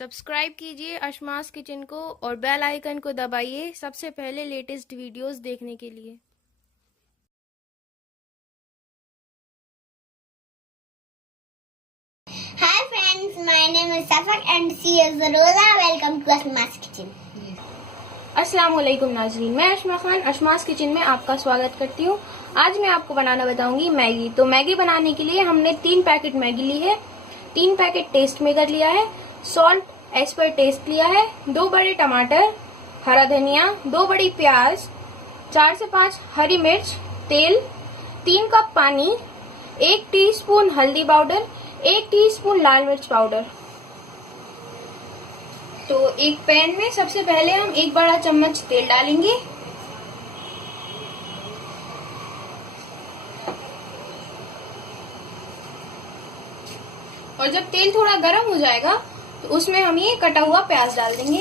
Subscribe कीजिए अशमास kitchen को और बेल आइकन को दबाइए सबसे पहले लेटेस्ट वीडियोस देखने के लिए। Hi friends, my name is Safak and she is Rosa. Welcome to Ashma's Kitchen. अस्सलाम वालेकुम नाजरीन, मैं अशमा खान अशमास किचन में आपका स्वागत करती हूँ। आज मैं आपको बनाना बताऊंगी मैगी। तो मैगी बनाने के लिए हमने 3 पैकेट मैगी ली है, 3 पैकेट टेस्ट मेकर लिया है, सॉल्ट एज पर टेस्ट लिया है, 2 बड़े टमाटर, हरा धनिया, 2 बड़ी प्याज, 4 से 5 हरी मिर्च, तेल, 3 कप पानी, 1 टीस्पून हल्दी पाउडर, 1 टीस्पून लाल मिर्च पाउडर। तो एक पैन में सबसे पहले हम 1 बड़ा चम्मच तेल डालेंगे। और जब तेल थोड़ा गर्म हो जाएगा तो उसमें हम ये कटा हुआ प्याज डाल देंगे।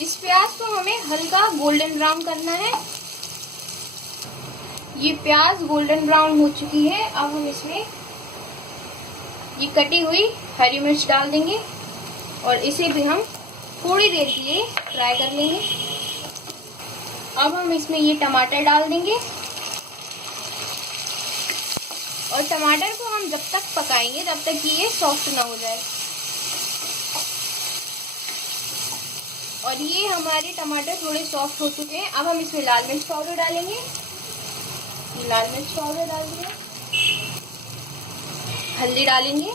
इस प्याज को हमें हल्का गोल्डन ब्राउन करना है। ये प्याज गोल्डन ब्राउन हो चुकी है। अब हम इसमें ये कटी हुई हरी मिर्च डाल देंगे और इसे भी हम थोड़ी देर के लिए फ्राई कर लेंगे। अब हम इसमें ये टमाटर डाल देंगे और टमाटर को हम जब तक पकाएंगे जब तक कि ये सॉफ्ट ना हो जाए। और ये हमारे टमाटर थोड़े सॉफ्ट हो चुके हैं। अब हम इसमें लाल मिर्च पाउडर डालेंगे। ये लाल मिर्च पाउडर डाल दिया, हल्दी डालेंगे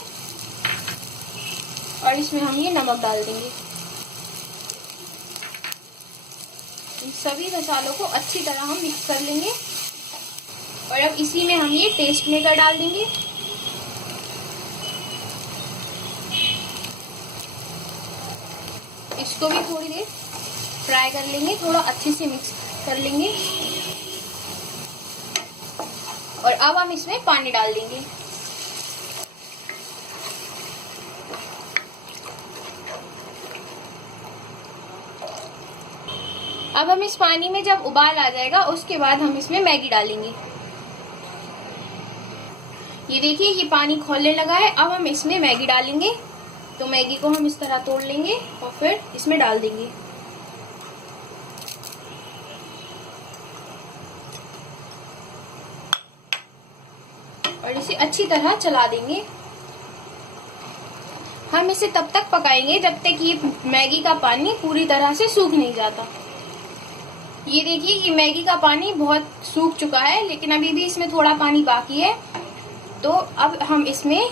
और इसमें हम ये नमक डाल देंगे। इन सभी मसालों को अच्छी तरह हम मिक्स कर लेंगे और अब इसी में हम ये टेस्ट मेकर डाल देंगे। इसको भी थोड़ी देर फ्राई कर लेंगे, थोड़ा अच्छे से मिक्स कर लेंगे और अब हम इसमें पानी डाल देंगे। अब हम इस पानी में जब उबाल आ जाएगा उसके बाद हम इसमें मैगी डालेंगे। ये देखिए ये पानी खौलने लगा है। अब हम इसमें मैगी डालेंगे। तो मैगी को हम इस तरह तोड़ लेंगे और फिर इसमें डाल देंगे। और इसे अच्छी तरह चला देंगे। हम इसे तब तक पकाएंगे जब तक ये मैगी का पानी पूरी तरह से सूख नहीं जाता। ये देखिए ये मैगी का पानी बहुत सूख चुका है, लेकिन अभी भी इसमें थोड़ा पानी बाकी है। तो अब हम इसमें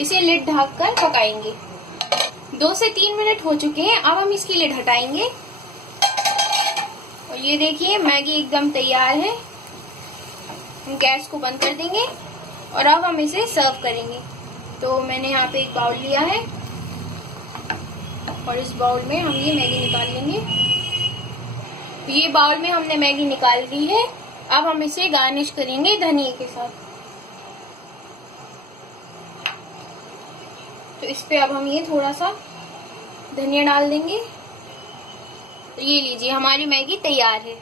इसे लिड ढककर पकाएंगे। 2 से 3 मिनट हो चुके हैं। अब हम इसकी लिड हटाएंगे और ये देखिए मैगी एकदम तैयार है। हम गैस को बंद कर देंगे और अब हम इसे सर्व करेंगे। तो मैंने यहाँ पे एक बाउल लिया है और इस बाउल में हम ये मैगी निकाल लेंगे। ये बाउल में हमने मैगी निकाल ली है। अब हम इसे गार्निश करेंगे धनिया के साथ। तो इस पे अब हम ये थोड़ा सा धनिया डाल देंगे। तो ये लीजिए हमारी मैगी तैयार है।